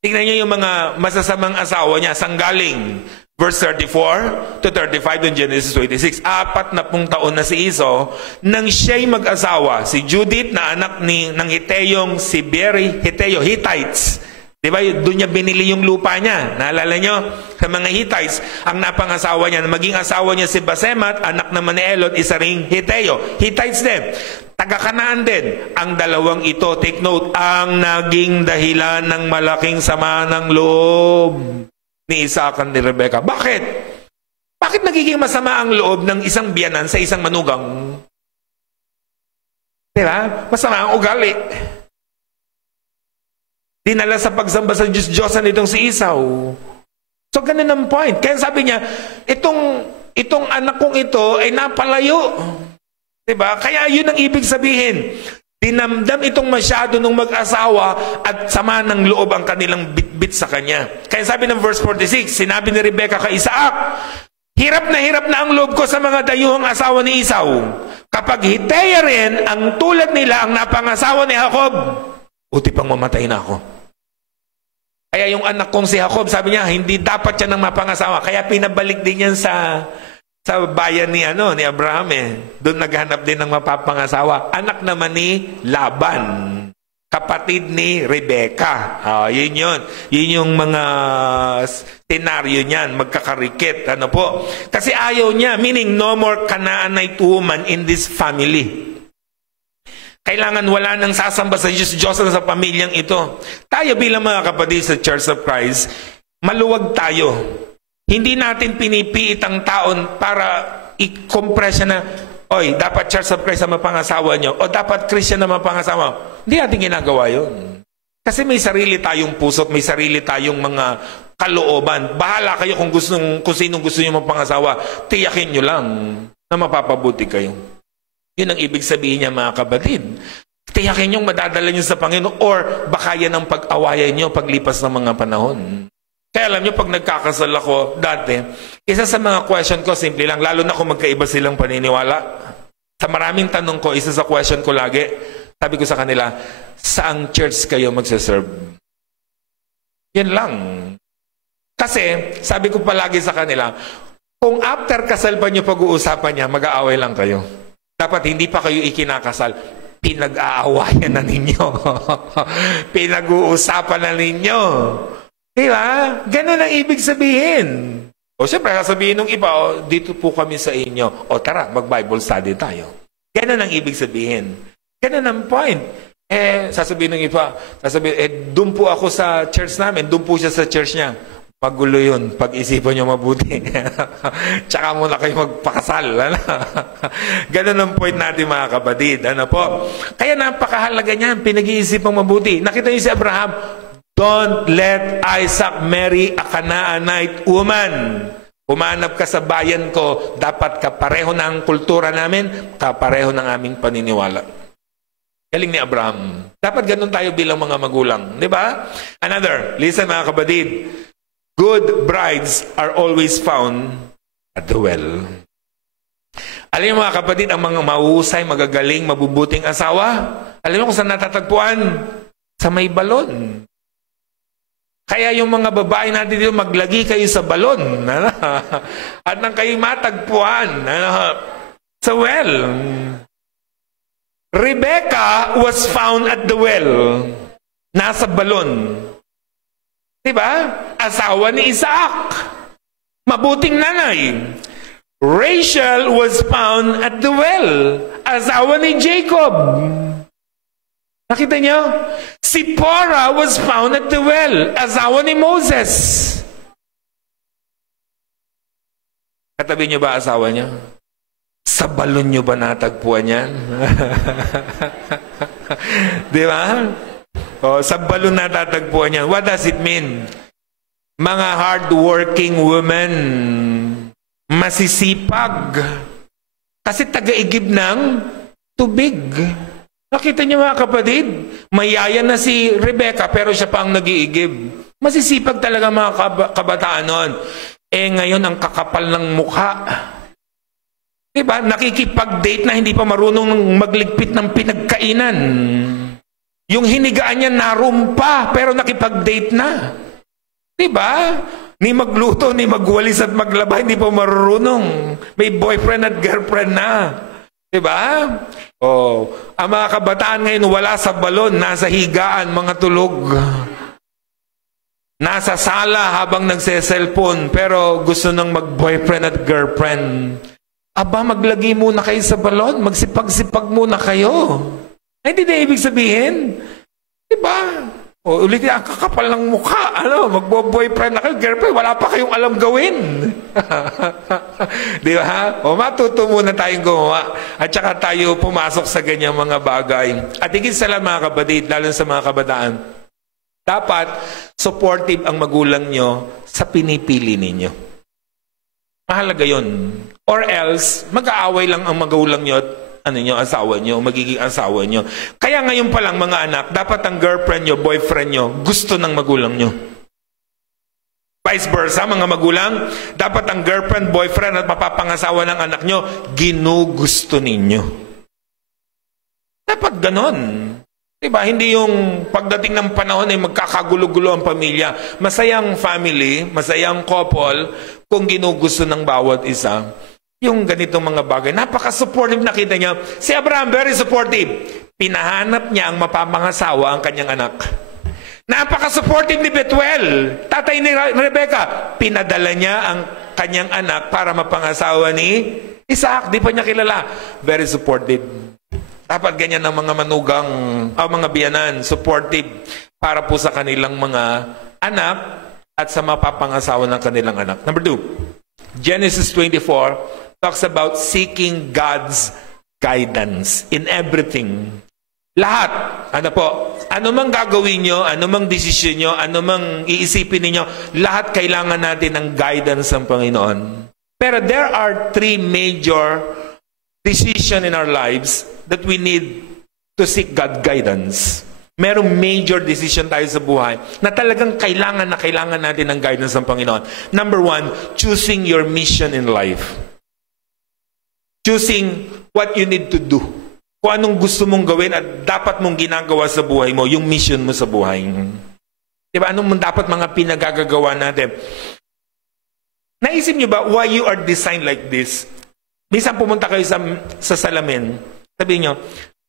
Tingnan niyo yung mga masasamang asawa niya, sanggaling. Verse 34-35 in Genesis 26. 40 taon na si Esau nang siya'y mag-asawa. Si Judith na anak ng Hiteyong si Beri, Hiteo, Hittites. Diba? Doon niya binili yung lupa niya. Naalala niyo? Sa mga Hittites, ang napangasawa niya, maging asawa niya si Basemat, anak naman ni Elot, isa ring Hiteo. Hittites din. Taga-Kanaan din. Ang dalawang ito, take note, ang naging dahilan ng malaking sama ng loob ni Isaac at ni Rebecca. Bakit? Bakit nagiging masama ang loob ng isang biyanan sa isang manugang? Diba? Masama ang ugali. Dinala sa pagsamba sa Diyos-Diyosan itong si Esau. So, ganun ang point. Kaya sabi niya, itong anak kong ito ay napalayo. Diba? Kaya yun ang ibig sabihin. Dinamdam itong masyado nung mag-asawa at sama ng loob ang kanilang bitbit sa kanya. Kaya sabi ng verse 46, sinabi ni Rebecca kay Isaac, hirap na ang loob ko sa mga dayuhang asawa ni Esau. Kapag Hitea rin ang tulad nila ang napangasawa ni Jacob, buti pang mamatay na ako. Kaya yung anak kong si Jacob, sabi niya, hindi dapat siya nang mapangasawa. Kaya pinabalik din yan sa bayan ni Abraham Doon naghanap din ng mapapangasawa. Anak naman ni Laban, kapatid ni Rebecca. Yun yun. Yun yung mga senaryo niyan, magkakarikit. Ano po? Kasi ayaw niya, meaning no more Canaanite woman in this family. Kailangan wala nang sasamba sa Diyos sa pamilyang ito. Tayo bilang mga kapatid sa Church of Christ, maluwag tayo. Hindi natin pinipiit ang taon para i-compress na, oy, dapat Church of Christ ang mapangasawa nyo, o dapat Christian na mapangasawa. Hindi natin ginagawa yun. Kasi may sarili tayong puso, may sarili tayong mga kalooban. Bahala kayo kung sinong gusto nyo mapangasawa. Tiyakin nyo lang na mapapabuti kayo. Yun ang ibig sabihin niya, mga kapatid. Tiyakin nyo madadala nyo sa Panginoon, or baka yan ang pag-awayan nyo paglipas ng mga panahon. Kaya alam nyo, pag nagkakasal ako dati, isa sa mga question ko, simple lang, lalo na kung magkaiba silang paniniwala. Sa maraming tanong ko, isa sa question ko lagi, sabi ko sa kanila, saang church kayo magsaserve? Yan lang. Kasi, sabi ko palagi sa kanila, kung after kasal pa nyo pag-uusapan niya, mag-aaway lang kayo. Dapat hindi pa kayo ikinakasal. Pinag-aawayan na ninyo. Pinag-uusapan na ninyo. Diba? Ganun ang ibig sabihin. O siyempre, sasabihin ng iba, dito po kami sa inyo. O tara, mag-Bible study tayo. Ganun ang ibig sabihin. Ganun ang point. Sasabihin ng iba, doon po ako sa church namin, doon po siya sa church niya. Magulo yun, pag-isipan nyo mabuti. Tsaka muna kayo magpakasal. Ganun ang point natin mga kapatid. Ano po? Kaya napakahalaga niyan, pinag-iisipang mabuti. Nakita niyo si Abraham, don't let Isaac marry a Canaanite woman. Humanap ka sa bayan ko, dapat kapareho ng kultura namin, kapareho ng aming paniniwala. Galing ni Abraham. Dapat ganun tayo bilang mga magulang. Di ba? Another, listen mga kapatid, good brides are always found at the well. Alam niyo mga kapatid, ang mga mahusay, magagaling, mabubuting asawa, alam niyo kung saan natatagpuan? Sa may balon. Kaya yung mga babae natin dito, maglagi kayo sa balon. At nang kayo matagpuan sa well. Rebecca was found at the well. Nasa balon. Diba? Asawa ni Isaac. Mabuting nanay. Rachel was found at the well. Asawa ni Jacob. Nakita niyo? Sipporah was found at the well. Asawa ni Moses. Katabi niyo ba asawa niyo? Sa balon niyo ba natagpuan yan? Di ba? Sa balon natatagpuan yan. What does it mean? Mga hard-working women, masisipag. Kasi taga-igib ng tubig. Nakita niyo mga kapatid? Mayaya na si Rebecca pero siya pa ang nag-iigib. Masisipag talaga mga kabataan noon. Ngayon ang kakapal ng mukha. Diba? Nakikipag-date na hindi pa marunong magligpit ng pinagkainan. Yung hinigaan niya narumpa, pero nakipag-date na. Diba? Ni magluto, ni magwalis at maglaba, hindi pa marunong. May boyfriend at girlfriend na. Diba? Ang mga kabataan ngayon wala sa balon, nasa higaan, mga tulog. Nasa sala habang nagse-cellphone, pero gusto nang mag-boyfriend at girlfriend. Aba, maglagi muna kayo sa balon. Magsipag-sipag muna kayo. Hindi na ibig sabihin. Diba? Ulit ang kakapal ng mukha. Magbo-boyfriend na kayo, girlfriend, wala pa kayong alam gawin. Diba? Matuto muna tayong gumawa. At saka tayo pumasok sa ganyang mga bagay. At higit sa lahat mga kapatid, lalo sa mga kabataan, dapat supportive ang magulang nyo sa pinipili ninyo. Mahalaga yun. Or else, mag-aaway lang ang magulang nyo at asawa nyo, magiging asawa nyo. Kaya ngayon pa lang mga anak, dapat ang girlfriend nyo, boyfriend nyo, gusto ng magulang nyo. Vice versa, mga magulang, dapat ang girlfriend, boyfriend at mapapangasawa ng anak nyo, ginugusto ninyo. Dapat ganon. Diba? Hindi yung pagdating ng panahon ay magkakagulo-gulo ang pamilya. Masayang family, masayang couple, kung ginugusto ng bawat isa. Yung ganitong mga bagay. Napaka-supportive, nakita niya. Si Abraham, very supportive. Pinahanap niya ang mapapangasawa ang kanyang anak. Napaka-supportive ni Betuel, tatay ni Rebecca. Pinadala niya ang kanyang anak para mapangasawa ni Isaac. Di pa niya kilala. Very supportive. Dapat ganyan ang mga manugang, mga biyanan, supportive para po sa kanilang mga anak at sa mapapangasawa ng kanilang anak. Number 2, Genesis 24 talks about seeking God's guidance in everything. Lahat, anumang gagawin nyo, anumang desisyon nyo, anumang iisipin ninyo, lahat kailangan natin ng guidance ng Panginoon. Pero there are 3 major decisions in our lives that we need to seek God guidance. Merong major decision tayo sa buhay na talagang kailangan natin ng guidance ng Panginoon. Number 1, choosing your mission in life. Choosing what you need to do. Kung anong gusto mong gawin at dapat mong ginagawa sa buhay mo, yung mission mo sa buhay. Diba? Anong dapat mga pinagagagawa natin? Naisip niyo ba why you are designed like this? Minsan pumunta kayo sa salamin, sabihin niyo,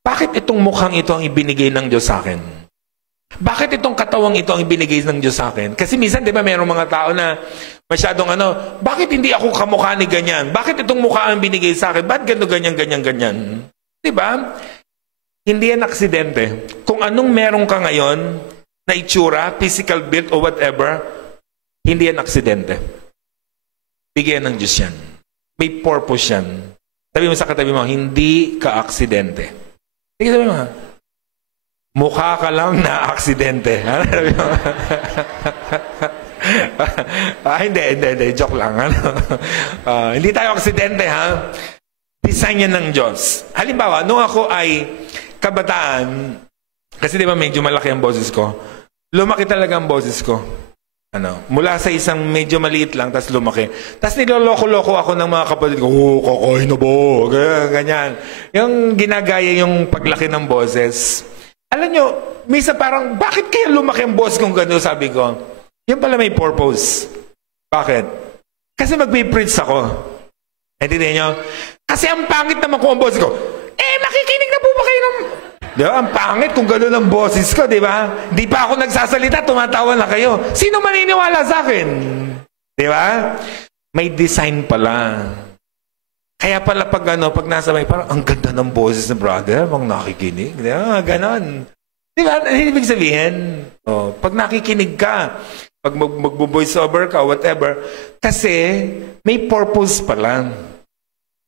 bakit itong mukhang ito ang ibinigay ng Diyos sa akin? Bakit itong katawang ito ang ibinigay ng Diyos sa akin? Kasi minsan, di ba, mayroong mga tao na masyadong bakit hindi ako kamukha ni ganyan? Bakit itong mukha ang binigay sa akin? Bakit ganyan? Di ba? Hindi yan aksidente. Kung anong meron ka ngayon, na itsura, physical build o whatever, hindi yan aksidente. Bigyan ng Diyos yan. May purpose yan. Sabi mo sa katabi mo, hindi ka aksidente. Sige, sabi mo, mukha ka lang na aksidente. Hindi. Joke lang. Hindi tayo aksidente, ha? Design yan ng Diyos. Halimbawa, nung ako ay kabataan, kasi di ba medyo malaki ang boses ko, lumaki talaga ang boses ko. Mula sa isang medyo maliit lang, tapos lumaki. Tapos niloloko-loko ako ng mga kapatid ko, kakain na ba? Ganyan. Yung ginagaya yung paglaki ng boses. Alam nyo, misa parang, bakit kaya lumaki ang boses kong gano'n, sabi ko? Yan pala may purpose. Bakit? Kasi mag-preach ako. Hindi nyo? Kasi ang pangit naman ko ang boses ko. Nakikinig na po ba kayo ng... Di ba? Ang pangit kung gano'n ang boses ko, di ba? Di pa ako nagsasalita, tumatawa na kayo. Sino maniniwala sa akin? Di ba? May design pala. Kaya pala pag nasa may, parang ang ganda ng boses ng brother, pag nakikinig. Di ba? Ganon. Di ba? Ibig sabihin, pag nakikinig ka, pag mag-voice over ka, whatever, kasi may purpose pala.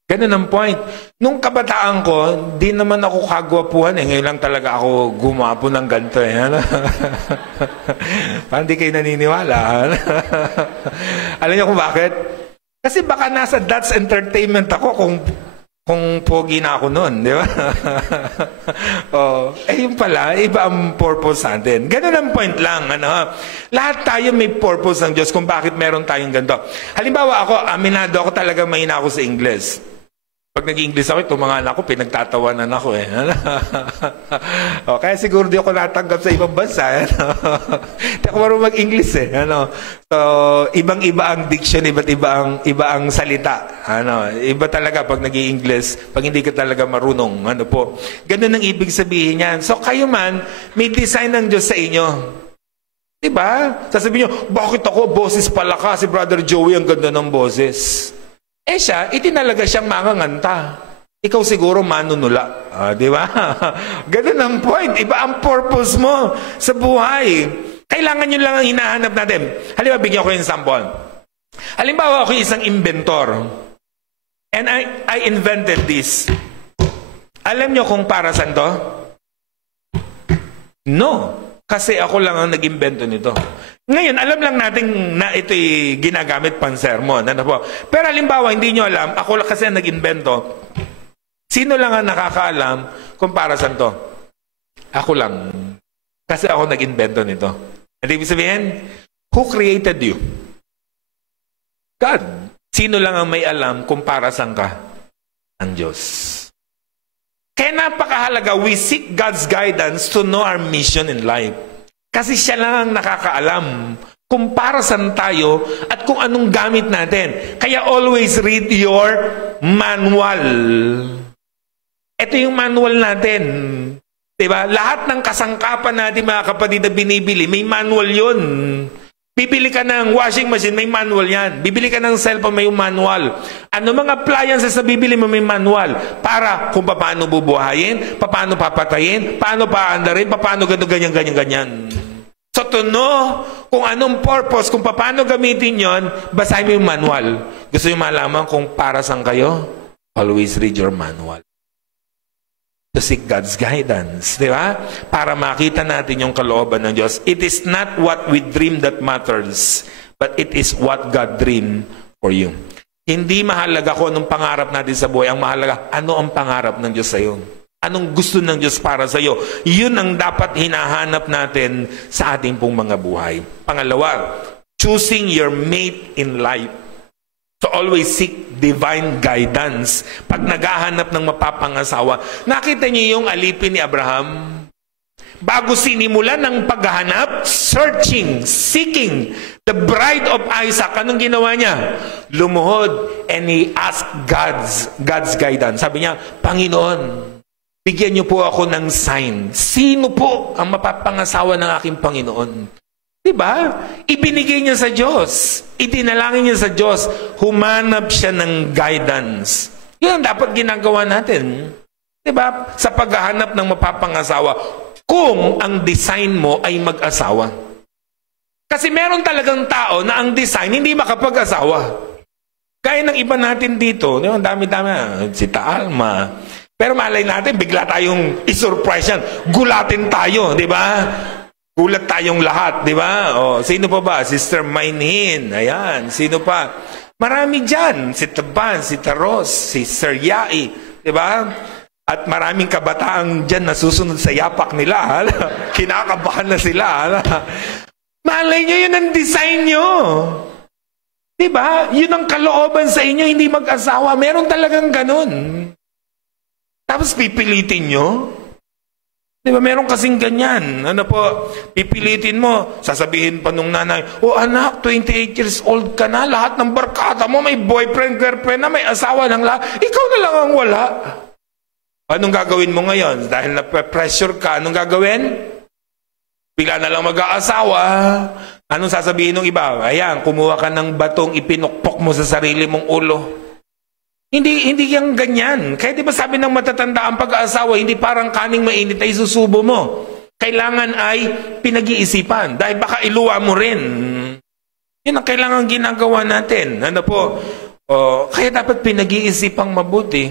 Ganun ang point. Nung kabataan ko, di naman ako kagwapuhan eh. Ngayon lang talaga ako gumapo ng ganito eh. Parang di kayo naniniwala. Alam niyo kung bakit? Kasi baka nasa That's Entertainment ako kung pogi na ako noon, di ba? Yun pala, iba ang purpose natin. Ganun ang point lang. Lahat tayo may purpose ng Diyos kung bakit meron tayong ganito. Halimbawa ako, aminado ako talaga mahina ako sa English. Pag nag-English ako, itong mga anak ko, pinagtatawanan ako eh. Kaya siguro di ako natanggap sa ibang bansa. Hindi ako marunong mag-English eh. So, ibang-iba ang diction, iba ang salita. Iba talaga pag nag-i-English, pag hindi ka talaga marunong. Ganun ang ibig sabihin yan. So, kayo man, may design ng Diyos sa inyo. Diba? Sasabihin nyo, bakit ako? Boses pala ka. Si Brother Joey, ang ganda ng boses. Siya, itinalaga siyang manganganta. Ikaw siguro manunula. Di ba? Ganun ang point. Iba ang purpose mo sa buhay. Kailangan nyo lang ang hinahanap natin. Halimbawa, bigyan ko yung sample. Halimbawa, ako isang inventor. And I invented this. Alam nyo kung para saan to? No. Kasi ako lang ang nag-invento nito. Ngayon, alam lang natin na ito'y ginagamit pang sermon. Pero halimbawa, hindi nyo alam, ako lang kasi ang nag-invento. Sino lang ang nakakaalam kung para saan to? Ako lang. Kasi ako nag-invento nito. At ibig sabihin, who created you? God. Sino lang ang may alam kung para saan ka? Ang Diyos. Kaya napakahalaga, we seek God's guidance to know our mission in life. Kasi siya lang ang nakakaalam kung para saan tayo at kung anong gamit natin. Kaya always read your manual. Ito yung manual natin. Diba? Lahat ng kasangkapan natin, mga kapatid, na binibili, may manual yun. Bibili ka ng washing machine, may manual yan. Bibili ka ng cellphone, may manual. Ano mga appliances na bibili mo, may manual. Para kung paano bubuhayin, paano papatayin, paano paandarin, paano ganyan. So to know kung anong purpose, kung paano gamitin yon, basahin mo yung manual. Gusto nyo malaman kung para saan kayo? Always read your manual. To seek God's guidance, di ba? Para makita natin yung kalooban ng Diyos. It is not what we dream that matters, but it is what God dreamed for you. Hindi mahalaga kung anong pangarap natin sa buhay. Ang mahalaga, ano ang pangarap ng Diyos sa iyo? Anong gusto ng Diyos para sa iyo? Yun ang dapat hinahanap natin sa ating pong mga buhay. Pangalawa, choosing your mate in life. So always seek divine guidance. Pag naghahanap ng mapapangasawa, nakita niyo yung alipin ni Abraham? Bago sinimulan ng paghahanap, searching, seeking the bride of Isaac, anong ginawa niya? Lumuhod and he asked God's guidance. Sabi niya, Panginoon, bigyan niyo po ako ng sign. Sino po ang mapapangasawa ng aking Panginoon? Diba? Ibinigay niya sa Diyos. Itinalangin niya sa Diyos. Humanap siya ng guidance. Yun ang dapat ginagawa natin. Diba? Sa paghahanap ng mapapangasawa, kung ang design mo ay mag-asawa. Kasi meron talagang tao na ang design hindi makapag-asawa. Kaya ng iba natin dito, ang dami-dami, si Alma. Pero malay natin, bigla tayong isurprise yan. Gulatin tayo, di ba? Gulat tayong lahat, di ba? O, sino pa ba? Sister Mainhin, ayan. Sino pa? Marami dyan. Si Taban, si Taros, si Sir Yai, di ba? At maraming kabataan dyan na susunod sa yapak nila. Kinakabahan na sila. Malay nyo, yun ang design nyo. Diba? Yun ang kalooban sa inyo, hindi mag-asawa. Meron talagang ganun. Tapos pipilitin nyo. Diba? Meron kasing ganyan. Ano po, pipilitin mo. Sasabihin pa nung nanay, oh anak, 28 years old ka na. Lahat ng barkada mo, may boyfriend, girlfriend na, may asawa ng lahat. Ikaw na lang ang wala. Anong gagawin mo ngayon? Dahil na-pressure ka, anong gagawin? Bigla na lang mag-aasawa. Anong sasabihin ng iba? Ayan, kumuha ka ng batong, ipinukpok mo sa sarili mong ulo. Hindi yan ganyan. Kaya di ba sabi ng matatanda, ang pag-aasawa, hindi parang kaning mainit ay susubo mo. Kailangan ay pinag-iisipan. Dahil baka iluwa mo rin. Yun ang kailangan ginagawa natin. Ano po? Kaya dapat pinag-iisipang mabuti.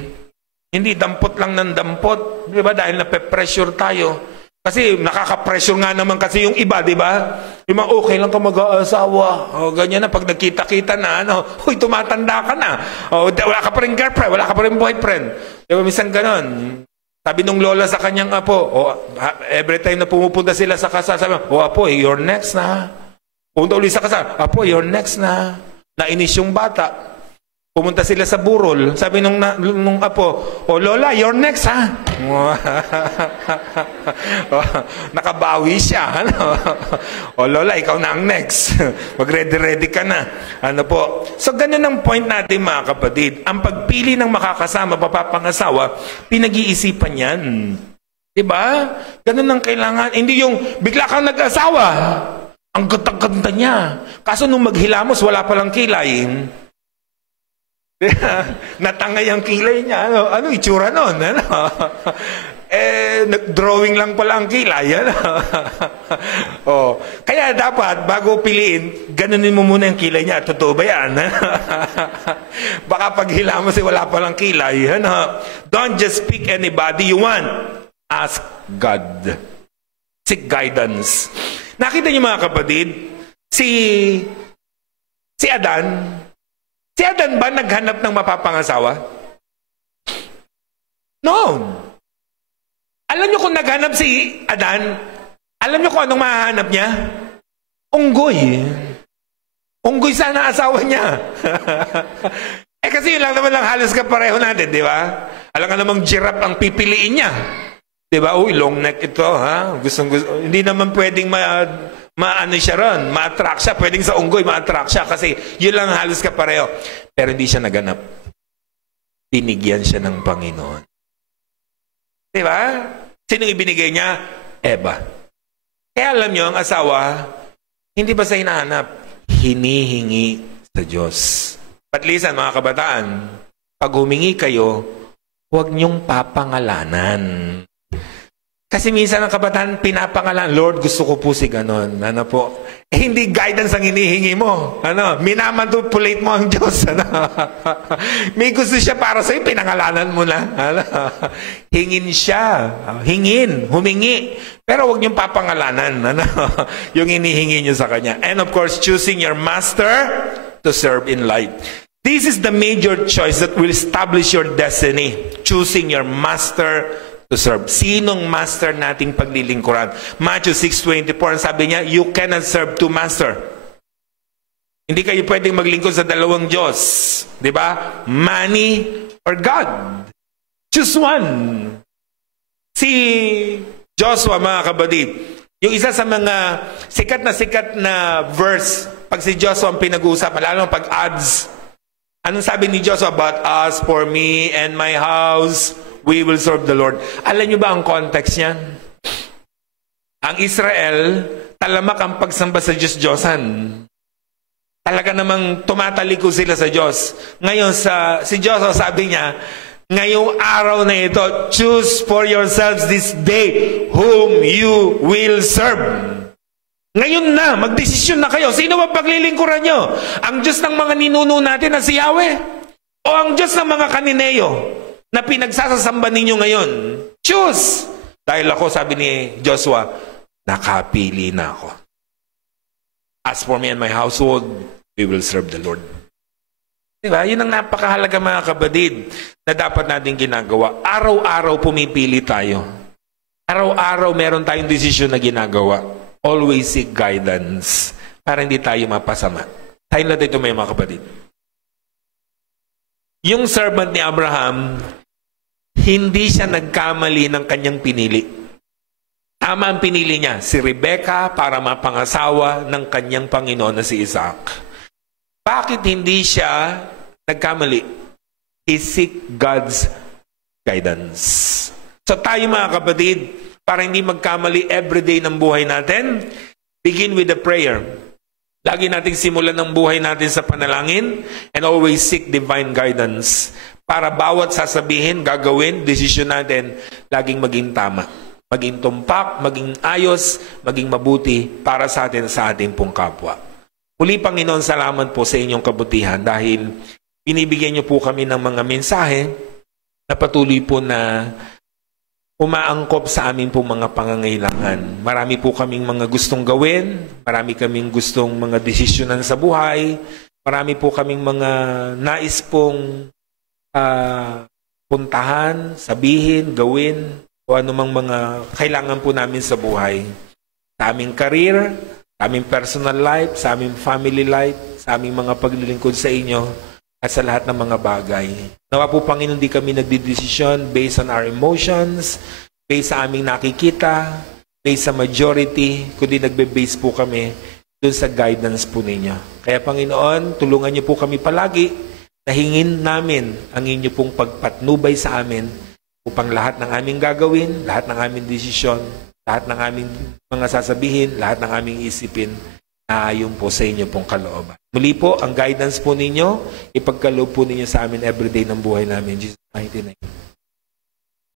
Hindi dampot lang ng dampot, di ba? Dahil nape-pressure tayo. Kasi nakaka-pressure nga naman kasi yung iba, di ba? Yung mga okay lang ka mag-aasawa. O, ganyan na, pag nagkita-kita na, huy, tumatanda ka na. O, wala ka pa rin girlfriend, wala ka pa rin boyfriend. Di ba, minsan ganon. Sabi nung lola sa kanyang apo, every time na pumupunta sila sa kasal, sabi, apo, you're next na. Pumunta ulit sa kasal, apo, you're next na. Nainis yung bata. Pumunta sila sa burol. Sabi nung apo, lola, you're next, ha? Nakabawi siya. Ano? Lola, ikaw na ang next. Mag-ready-ready ka na. Ano po? So, ganun ang point natin, mga kapatid. Ang pagpili ng makakasama, papapangasawa, pinag-iisipan yan. Diba? Ganun ang kailangan. Hindi yung bigla kang nag-asawa. Ang ganda-ganda niya. Kaso nung maghilamos, wala palang kilay. Natangay ang kilay niya. Ano itsura nun? Ano? Drawing lang pala ang kilay. Ano? Kaya dapat, bago piliin, ganunin mo muna yung kilay niya. Totoo ba yan? Baka pag hila mo wala palang kilay. Ano? Don't just pick anybody you want. Ask God. Seek guidance. Nakita niyo mga kapatid, si Adan, si Adan ba naghanap ng mapapangasawa? No. Alam niyo kung naghanap si Adan, alam niyo kung anong mahahanap niya? Unggoy. Unggoy sana asawa niya. Kasi yun lang naman lang halos kapareho natin, di ba? Alam ka namang giraffe ang pipiliin niya. Di ba? Uy, long neck ito, ha? Gusto. Hindi naman pwedeng maano siya ron, ma-attract siya. Pwedeng sa unggoy, ma-attract siya kasi yun lang halos kapareho. Pero hindi siya naganap. Binigyan siya ng Panginoon. Diba? Sino ibinigay niya? Eva. Kaya alam niyo, ang asawa, hindi ba sa hinahanap? Hinihingi sa Diyos. Patlisan, mga kabataan, pag humingi kayo, huwag niyong papangalanan. Kasi minsan ang kabataan pinapangalan, Lord, gusto ko po si ganon. Ano po? Hindi guidance ang hinihingi mo. Ano? Minamanipulate mo ang Diyos. Ano? May gusto siya para sa'yo, pinangalanan mo na. Ano? Hingin siya. Hingin. Humingi. Pero huwag niyong papangalanan. Ano? Yung hinihingi niyo sa Kanya. And of course, choosing your master to serve in life. This is the major choice that will establish your destiny. Choosing your master to serve. Sinong master nating paglilingkuran? Matthew 6:24, sabi niya, you cannot serve two master. Hindi kayo pwedeng maglingkod sa dalawang Diyos. Di ba? Money or God. Choose one. Si Joshua, mga kabadid, yung isa sa mga sikat na verse, pag si Joshua ang pinag-uusapan, lalo pag ads, anong sabi ni Joshua? But as for me and my house, we will serve the Lord. Alam niyo ba ang context niyan? Ang Israel, talamak ang pagsamba sa Diyos-Diyosan. Talaga namang tumataliko sila sa Diyos. Ngayon, si Joshua sabi niya, Ngayong araw na ito, choose for yourselves this day whom you will serve. Ngayon na, magdesisyon na kayo. Sino ba paglilingkuran nyo? Ang Diyos ng mga ninuno natin na si Yahweh? O ang Diyos ng mga kanineyo na pinagsasasamba ninyo ngayon? Choose! Dahil ako, sabi ni Joshua, nakapili na ako. As for me and my household, we will serve the Lord. Diba? Yun ang napakahalaga mga kapatid na dapat natin ginagawa. Araw-araw pumipili tayo. Araw-araw meron tayong desisyon na ginagawa. Always seek guidance para hindi tayo mapasama. Tayo natin ito mga kapatid. Yung servant ni Abraham, hindi siya nagkamali ng kanyang pinili. Tama ang pinili niya, si Rebecca para mapangasawa ng kanyang Panginoon na si Isaac. Bakit hindi siya nagkamali? He seek God's guidance. So tayo mga kapatid, para hindi magkamali everyday ng buhay natin, begin with a prayer. Lagi nating simulan ng buhay natin sa panalangin and always seek divine guidance. Para bawat sasabihin, gagawin, desisyon natin, laging maging tama. Maging tumpak, maging ayos, maging mabuti para sa atin sa ating pong kapwa. Muli, Panginoon, salamat po sa inyong kabutihan dahil binibigyan niyo po kami ng mga mensahe na patuloy po na umaangkop sa amin po mga pangangailangan. Marami po kaming mga gustong gawin, marami kaming gustong mga desisyonan sa buhay, marami po kaming mga nais pong puntahan, sabihin, gawin, o anumang mga kailangan po namin sa buhay. Sa aming career, sa aming personal life, sa aming family life, sa aming mga paglilingkod sa inyo, at sa lahat ng mga bagay. Nawa po, Panginoon, hindi kami nagdidesisyon based on our emotions, based sa aming nakikita, based sa majority, kundi nagbe-base po kami dun sa guidance po ninyo. Kaya, Panginoon, tulungan niyo po kami palagi na hingin namin ang inyo pong pagpatnubay sa amin upang lahat ng aming gagawin, lahat ng aming desisyon, lahat ng aming mga sasabihin, lahat ng aming isipin, na ayon po sa inyo pong kalooban. Muli po, ang guidance po ninyo, ipagkaloob po ninyo sa amin everyday ng buhay namin. Jesus' mighty name.